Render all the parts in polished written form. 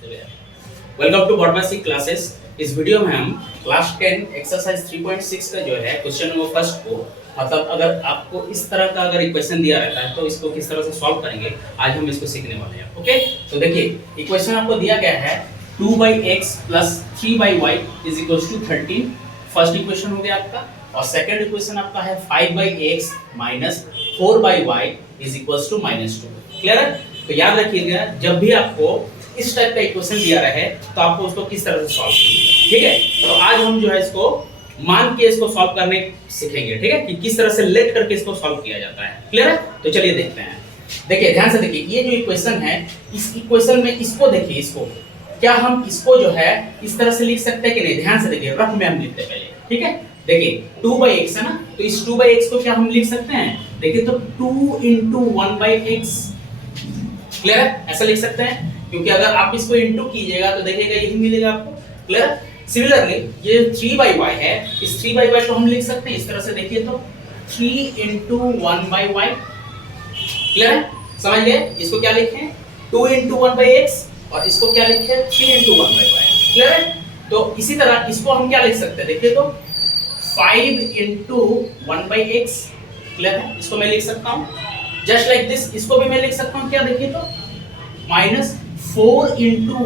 Welcome to Botmatics classes. इस video में हम क्लास 10 एक्सरसाइज 3.6 का जो है क्वेश्चन नंबर फर्स्ट को मतलब अगर आपको इस तरह का अगर इक्वेशन दिया रहता है तो इसको किस तरह से सॉल्व करेंगे आज हम इसको सीखने वाले हैं। ओके, तो देखिए इक्वेशन आपको दिया गया है 2/x + 3/y = 13। फर्स्ट इक्वेशन हो गया आपका, और सेकंड इक्वेशन आपका है 5/x - 4/y = -2। क्लियर है? तो याद रखिएगा जब भी आपको इस टाइप का इक्वेशन दिया रहे तो आपको उसको किस तरह से सॉल्व कीजिए। ठीक है, तो आज हम जो है इसको मान के इसको सॉल्व करने सीखेंगे। ठीक है, कि किस तरह से लेट करके इसको सॉल्व किया जाता है। क्लियर है? तो चलिए देखते हैं। देखिए ध्यान से देखिए, ये जो इक्वेशन है इस इक्वेशन में इसको देखिए, इसको क्या हम इसको जो है इस तरह से लिख सकते हैं कि नहीं? ध्यान से देखिए, रफ में हम लिखते हैं पहले। ठीक है, देखिए 2/x है ना, तो इस 2/x को क्या हम लिख सकते हैं? देखिए तो 2 × 1/x। क्लियर है? ऐसा लिख सकते हैं, क्योंकि अगर आप इसको इनटू कीजिएगा तो देखिएगा यही मिलेगा आपको। क्लियर? सिमिलरली ये 3/y है, इस 3/y को हम लिख सकते हैं इस तरह से, देखिए तो 3 × 1/y। क्लियर है? समझ गए? इसको क्या लिखें? 2 × 1/x, और इसको क्या लिखें? 3 × 1/y। क्लियर है? तो इसी तरह इसको हम क्या लिख सकते हैं? देखिए तो 5 × 1/x। क्लियर है? इसको मैं लिख सकता हूं जस्ट लाइक दिस। इसको भी मैं लिख सकता हूं क्या? देखिए तो -4 ×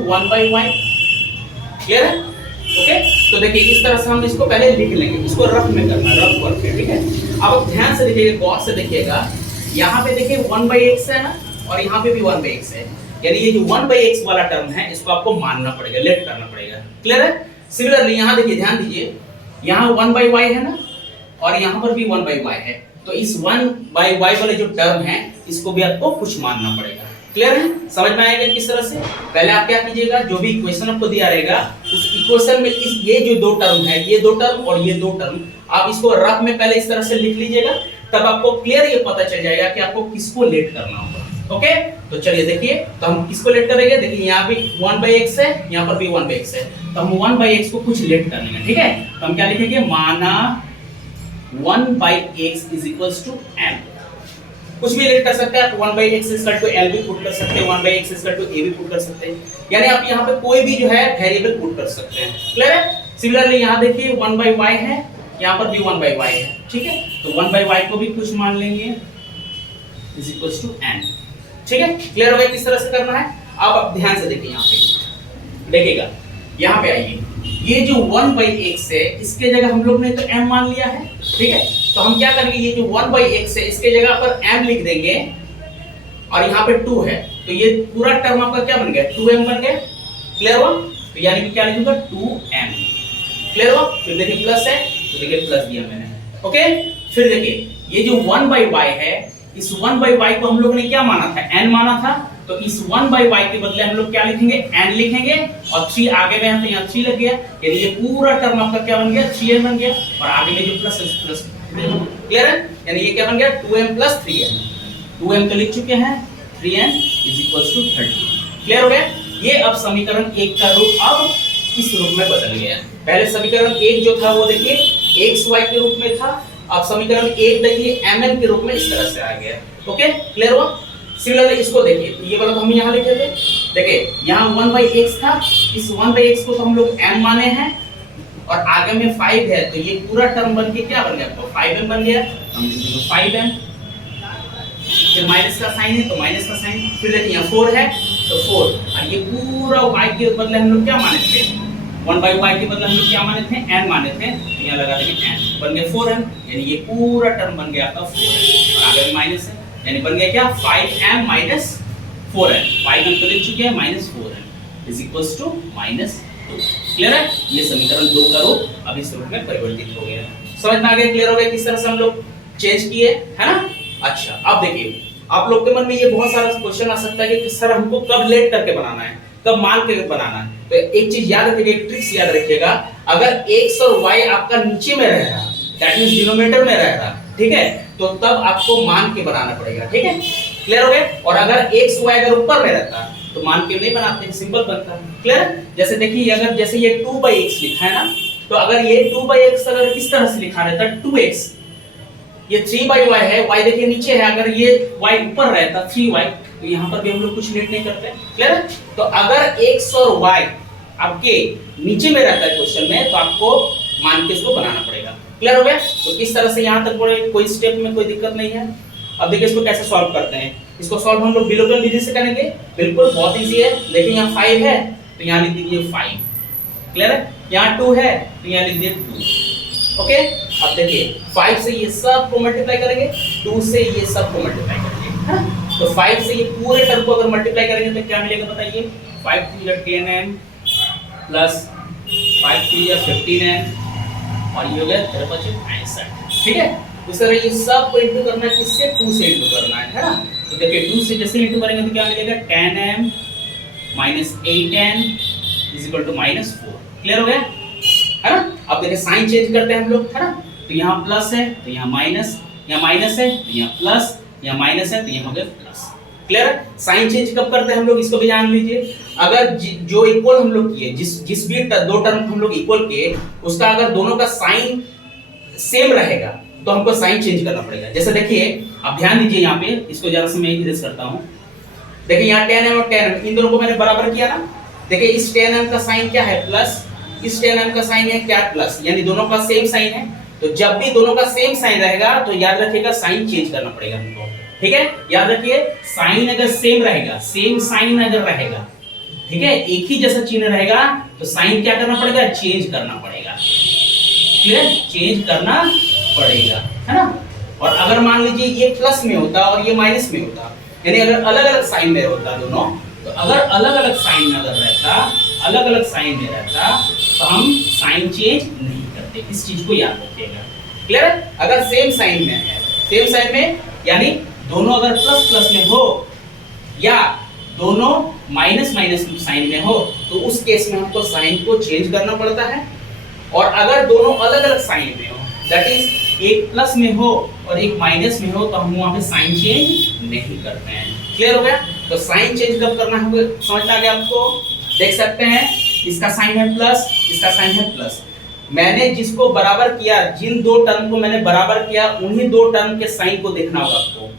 1/y। क्लियर है? ओके, तो देखिए इस तरह से हम इसको पहले लिख लेंगे, इसको रफ में करना है, रफ वर्क है। ठीक है, अब ध्यान से देखिएगा, गौर से देखिएगा, यहाँ पे देखिए 1/x है ना, और यहाँ पे भी 1/x है, यानी ये जो 1/x वाला टर्म है इसको आपको मानना पड़ेगा, लेट करना पड़ेगा। क्लियर है? सिमिलरली यहाँ देखिए, ध्यान दीजिए, यहाँ 1/y है ना, और यहाँ पर भी 1/y है, तो इस 1/y वाले जो टर्म है इसको भी आपको कुछ मानना पड़ेगा। क्लियर है? समझ में आएगा किस तरह से? पहले आप क्या कीजिएगा, जो भी इक्वेशन आपको दिया रहेगा उस इक्वेशन में इस ये जो दो टर्म है, ये दो टर्म और ये दो टर्म, आप इसको रफ में पहले इस तरह से लिख लीजिएगा, तब आपको क्लियर ये पता चल जाएगा कि आपको किसको लेट करना होगा। ओके, तो चलिए देखिए, तो हम किसको लेट करेंगे? देखिए यहाँ भी 1/x है, यहाँ पर भी 1/x है, तो हम 1/x को कुछ लेट कर लेंगे। ठीक है, तो हम क्या लिखेंगे? माना 1/x = m। कुछ भी लेट कर सकते हैं आप, 1/x = l भी पुट कर सकते हैं, 1/x = a भी पुट कर सकते हैं, यानी आप यहाँ पे कोई भी जो है वेरिएबल पुट कर सकते हैं। क्लियर है? सिमिलरली यहाँ देखिए 1/y है, यहाँ पर भी 1/y है। ठीक है, तो 1/y को भी कुछ मान लेंगे = n। ठीक है, क्लियर हो गया किस तरह से करना है? अब आप ध्यान से देखिए, यहाँ पे देखिएगा, यहाँ पे आइए, ये जो 1/x है इसके जगह हम लोग ने तो m मान लिया है। ठीक है, तो हम क्या करेंगे, ये जो 1/x है इसके जगह पर m लिख देंगे, और यहाँ पे 2 है, तो ये पूरा टर्म आपका क्या बन गया? 2m बन गया। क्लियर हुआ? तो यानी कि क्या लिखूंगा? 2m। क्लियर हुआ? फिर देखिए प्लस है, तो देखिए प्लस दिया मैंने। ओके, फिर देखिए ये जो 1/y है, इस 1/y को हम लोग ने क्या माना था? n माना था, तो इस 1/y के बदले हम लोग क्या लिखेंगे? n लिखेंगे, और 3 आगे में है तो यहाँ 3 लग गया, यानी ये पूरा टर्म आपका क्या बन गया? 3n बन गया, और आगे में जो प्लस है प्लस। क्लियर है? यानी ये क्या बन गया? 2m + 3n। 2m तो लिख चुके हैं, 3n = 30। क्लियर हो गया? ये अब समीकरण 1 का रूप अब इस रूप में बदल गया। पहले समीकरण 1 जो था वो देखिए xy के रूप में था, अब समीकरण 1 देखिए mn के रूप में इस तरह से आ गया। ओके, क्लियर हुआ? सिमिलरली इसको देखिए, तो ये वाला तो हम यहाँ लिखे थे, देखिए यहाँ 1/x था, इस 1/x को तो हम लोग m माने हैं, और आगे में 5 है, तो ये पूरा टर्म बन के क्या बन गया? तो 5m बन गया, हम लिखेंगे 5m। फिर माइनस का साइन है तो माइनस का साइन, फिर देखिए यहाँ 4 है तो 4, और ये पूरा y के बदले हम लोग क्या माने थे? 1/y के बदले हम लोग क्या माने थे? n माने थे, तो यहाँ लगा देंगे n, बन गया 4m, यानी ये पूरा टर्म बन गया आपका 4m, और आगे में माइनस है, यानी बन गया क्या? 5m - 4m। 5m तो लिख चुके हैं, -4m = -2। क्लियर है? ये समीकरण 2 का रूप अब इस रूप में परिवर्तित हो गया। समझ में आ गया? क्लियर हो गया किस तरह से हम लोग चेंज किए, है ना? अच्छा, अब देखिए आप लोग के मन में ये बहुत सारा क्वेश्चन आ सकता है कि सर हमको कब लेट करके बनाना है, कब मान के बनाना है। तो एक चीज याद रखिएगा, एक ट्रिक्स याद रखिएगा, अगर x और y आपका नीचे में रह रहा, दैट मींस डिनोमिनेटर में रह रहा, ठीक है, तो तब आपको मान के बनाना पड़ेगा। ठीक है, क्लियर हो गया? और अगर x y अगर ऊपर में रहता तो मान के नहीं बनाते हैं, सिंपल बनता है। क्लियर? जैसे देखिए, अगर जैसे ये 2/x लिखा है ना, तो अगर ये 2/x अगर इस तरह से लिखा रहता 2x, ये 3/y है, y देखिए नीचे है, अगर ये y ऊपर रहता 3y, तो यहाँ पर भी हम लोग कुछ नीड नहीं करते। क्लियर है? तो अगर x और y आपके नीचे में रहता है क्वेश्चन में, तो आपको मान के इसको बनाना पड़ेगा। क्लियर हो गया? तो इस तरह से यहाँ तक पढ़े, कोई स्टेप में कोई दिक्कत नहीं है। अब देखिए इसको कैसे सॉल्व करते हैं। इसको सॉल्व हम लोग बिलोगन विधि से करेंगे। बिल्कुल बहुत इजी है। देखिए यहाँ 5 है तो यहाँ लिख दीजिए 5। क्लियर है? यहाँ 2 है तो यहाँ लिख दीजिए 2। ओके, अब देखिए 5 से ये सब को मल्टीप्लाई करेंगे, 2 से ये सब को मल्टीप्लाई करेंगे, है ना? तो 5 से ये पूरे टर्म को अगर मल्टीप्लाई करेंगे तो क्या मिलेगा बताइए? 5 3 या 10m प्लस 5 3 या 15m और ये हो गया 65। ठीक है? इस तरह ये सब को इंटू करना है, किससे? 2 से इंटू करना है ना? तो देखिए 2 से जैसे इंटू करेंगे तो क्या मिलेगा? 10m minus 8n is equal to -4। Clear हो गया? है ना? अब देखिए साइन चेंज करते हैं हम लोग, है ना? तो यहाँ प्लस है तो यहाँ माइनस, यहाँ माइनस है तो यहाँ प्लस, यहाँ माइनस है तो यहाँ हो गया प्लस। क्लियर है? साइन चेंज कब करते हैं हम लोग, इसको भी जान लीजिए। अगर जो इक्वल हम लोग किए, जिस भी दो टर्म हम लोग इक्वल किए, उसका अगर दोनों का साइन सेम रहेगा तो हमको साइन चेंज करना पड़ेगा। जैसे देखिए आप ध्यान दीजिए यहाँ पे, इसको जरा से मैं इरेज करता हूँ। देखिए यहाँ 10m और 10m इन दोनों को मैंने बराबर किया ना। देखिए इस 10m का साइन क्या है? प्लस, इस 10m का साइन है क्या? प्लस, यानी दोनों का सेम साइन है। तो जब भी दोनों का सेम साइन रहेगा तो याद रखिएगा साइन चेंज करना पड़ेगा हमको। ठीक है? याद रखिए साइन अगर सेम रहेगा, सेम साइन अगर रहेगा, ठीक है, एक ही जैसा चिन्ह रहेगा तो साइन क्या करना पड़ेगा? चेंज करना पड़ेगा। क्लियर? चेंज करना पड़ेगा, है ना? और अगर मान लीजिए ये प्लस में होता और ये माइनस में होता, यानी अगर अलग अलग साइन में होता दोनों, तो अगर अलग अलग साइन में अगर रहता, अलग अलग साइन में रहता तो हम साइन चेंज नहीं करते। इस चीज को याद रखिएगा। क्लियर है? अगर सेम साइन में है, सेम साइन में यानी दोनों अगर प्लस प्लस में हो या दोनों माइनस माइनस साइन में हो, तो उस केस में हमको साइन को चेंज करना पड़ता है। और अगर दोनों अलग अलग साइन में हो, दैट इज एक प्लस में हो और एक माइनस में हो, तो हम वहां पे साइन चेंज नहीं करते हैं। क्लियर हो गया? तो साइन चेंज कब करना है समझ आ गया आपको? देख सकते हैं इसका साइन है प्लस, इसका साइन है प्लस। मैंने जिसको बराबर किया, जिन दो टर्म को मैंने बराबर किया, उन्हीं दो टर्म के साइन को देखना होगा आपको।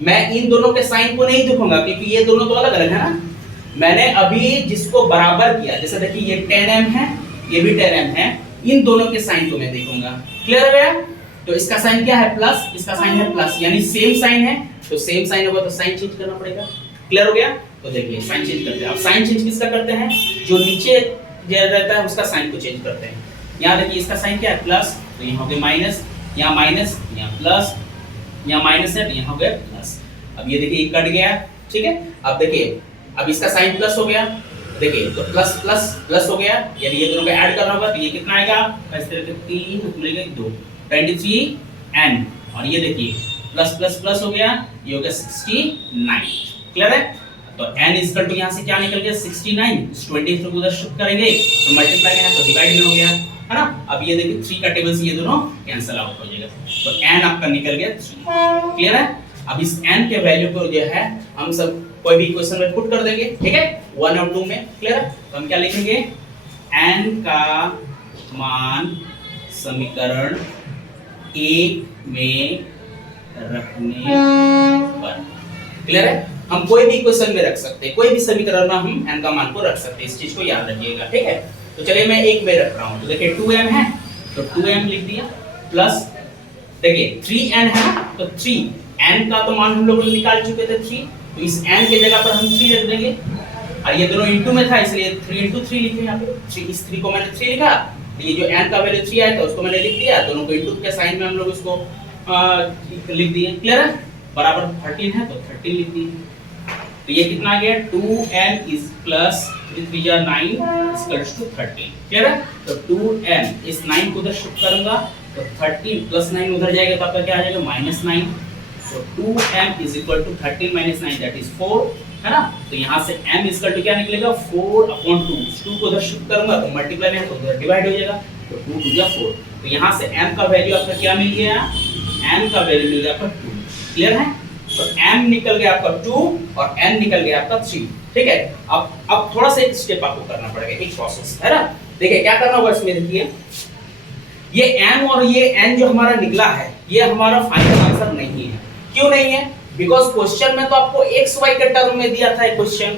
मैं इन दोनों के साइन को नहीं देखूंगा क्योंकि ये दोनों तो अलग अलग है ना। मैंने अभी जिसको बराबर किया, जैसे देखिए ये 10m है, ये भी 10m है, इन दोनों के साइन को मैं देखूंगा। क्लियर हो गया? तो इसका साइन क्या है? प्लस, इसका साइन है प्लस, यानी सेम साइन है, तो सेम साइन होगा तो साइन चेंज करना पड़ेगा। क्लियर हो गया? तो देखिए साइन चेंज करते हैं। अब साइन चेंज किसका करते हैं? जो नीचे रहता है उसका साइन को चेंज करते हैं। यहाँ देखिए इसका साइन क्या है? प्लस, तो यहाँ हो गया माइनस, यहाँ माइनस, यहाँ प्लस, यहाँ माइनस है तो यहाँ हो गया प्लस। अब ये देखिए कट गया। ठीक है? अब देखिए अब इसका साइन प्लस हो गया। देखिए तो प्लस प्लस प्लस हो गया, यानी ये दोनों को ऐड करना होगा तो ये कितना आएगा? इस तरह से 3 मिलेगा 2 23n, और ये देखिए प्लस प्लस प्लस हो गया, ये हो गया 69। क्लियर है? तो n इक्वल टू यहाँ से क्या निकल गया? 69। इस 23 को उधर शिफ्ट करेंगे तो मल्टीप्लाई है तो डिवाइड में हो गया, है ना? अब ये देखिए 3 का टेबल से ये दोनों कैंसिल आउट हो जाएगा, तो n आपका निकल गया 3। क्लियर है? अब इस n के वैल्यू को जो है हम सब कोई भी क्वेश्चन में पुट कर देंगे। ठीक है? 1 और 2 में। क्लियर है? तो हम क्या लिखेंगे? n का मान समीकरण 1 में रखने पर। क्लियर है? हम कोई भी क्वेश्चन में रख सकते हैं, कोई भी समीकरण में हम n का मान को रख सकते हैं। इस चीज को याद रखिएगा। ठीक है? तो चलिए मैं 1 में रख रहा हूं, तो देखिए 2m है तो 2m लिख दिया, प्लस देखिए 3n है तो 3n का तो मान हम लोग निकाल चुके थे 3, तो इस n के जगह पर हम 3 रख देंगे, और ये दोनों इनटू में था इसलिए 3 into 3 लिखे यहाँ पे। 3 इस 3 को मैंने 3 लिखा, तो ये जो n का वैल्यू 3 आया था उसको मैंने लिख दिया, दोनों को इनटू के साइन में हम लोग इसको लिख दिए। क्लियर है? बराबर 13 है तो 13 लिख दिए। तो ये कितना आ गया? 2n is plus 3 3 या 9 इक्वल्स टू 13। क्लियर है? तो 2n इस 9 को उधर शिफ्ट करूंगा तो 13 प्लस 9 उधर जाएगा तो आपका क्या आ जाएगा? -9। तो 2m is equal to 13 minus 9 that is 4, है ना? तो यहाँ से m is equal to क्या निकलेगा? 4/2। 2 को उधर शिफ्ट करूंगा तो मल्टीप्लाई में है तो उधर डिवाइड हो जाएगा, तो 2 2 या 4। तो यहाँ से m का वैल्यू आपका क्या मिल गया? m का वैल्यू मिल गया आपका 2। क्लियर है? तो m निकल गया आपका 2 और n निकल गया आपका 3। ठीक है? अब थोड़ा सा एक स्टेप आपको करना पड़ेगा, एक प्रोसेस है ना। देखिए क्या करना होगा इसमें, देखिए ये m और ये n जो हमारा निकला है ये हमारा फाइनल आंसर नहीं है। क्यों नहीं है? बिकॉज क्वेश्चन में तो आपको एक्स वाई के टर्म में दिया था क्वेश्चन।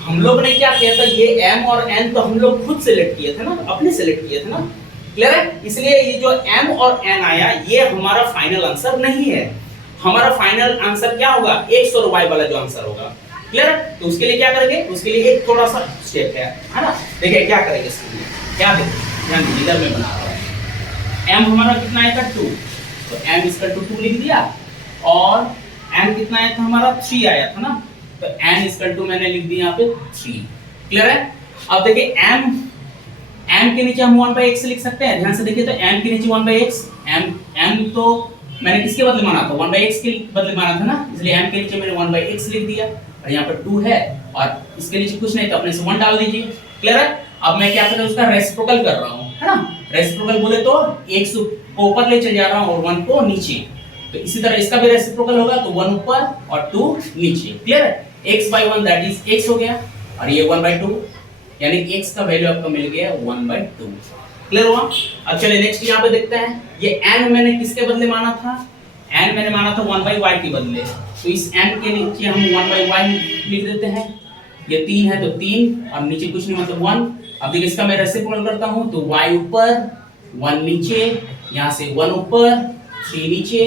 हम लोग ने क्या किया था, ये m और n तो हम लोग खुद सेलेक्ट किए थे ना, अपने सेलेक्ट किए थे ना, क्लियर है। इसलिए ये जो m और n आया ये हमारा फाइनल आंसर नहीं है। हमारा फाइनल आंसर क्या होगा, x और y वाला जो आंसर होगा, क्लियर है। तो उसके लिए क्या करेंगे, उसके लिए एक थोड़ा सा स्टेप है ना। देखिए क्या करेंगे इसके लिए, क्या देखिए ध्यान दीजिए, इधर में बना रहा हूं। m हमारा कितना आया था 2, तो m इसका 2 लिख दिया, और n कितना आया था हमारा 3 आया था ना, तो n इक्वल टू मैंने लिख दिया यहाँ पे 3, क्लियर है। अब देखिए m के नीचे हम 1/x लिख सकते हैं, ध्यान से देखिए, तो m के नीचे 1/x, m तो मैंने किसके बदले माना था, 1/x के बदले माना था ना, इसलिए m के नीचे मैंने 1/x लिख दिया, और यहाँ पर 2 है, और इसके नीचे कुछ नहीं तो अपने से 1 डाल दीजिए, क्लियर है। अब मैं क्या कर रहा हूँ, उसका रेसिप्रोकल कर रहा हूँ, है ना। रेसिप्रोकल बोले तो x को ऊपर ले चले जा रहा हूँ और 1 को नीचे, तो इसी तरह इसका भी रेसिप्रोकल होगा, तो 1 ऊपर और 2 नीचे, क्लियर है। x/1 दैट इज x हो गया, और ये 1/2, यानी x का वैल्यू आपको मिल गया 1/2, क्लियर हुआ। अब चलिए नेक्स्ट यहाँ पे देखते हैं, ये n मैंने किसके बदले माना था, n मैंने माना था 1/y के बदले, तो इस n के नीचे हम 1/y लिख देते हैं। ये 3 है तो 3, और नीचे कुछ नहीं मतलब 1। अब देखिए इसका मैं रेसिप्रोकल करता हूं, तो y ऊपर 1 नीचे, यहां से 1 ऊपर 3 नीचे,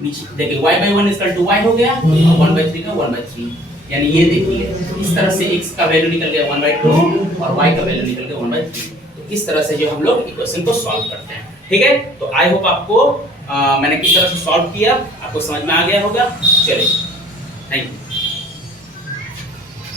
नीचे देखिए y/1 इक्वल टू y हो गया, और 1/3 का 1/3, यानी ये देखिए इस तरह से x का वैल्यू निकल गया 1/2 और y का वैल्यू निकल गया 1/3। तो इस तरह से जो हम लोग इक्वेशन को सॉल्व करते हैं, ठीक है। तो आई होप आपको मैंने किस तरह से सॉल्व किया आपको समझ में आ गया होगा। चलिए, थैंक यू।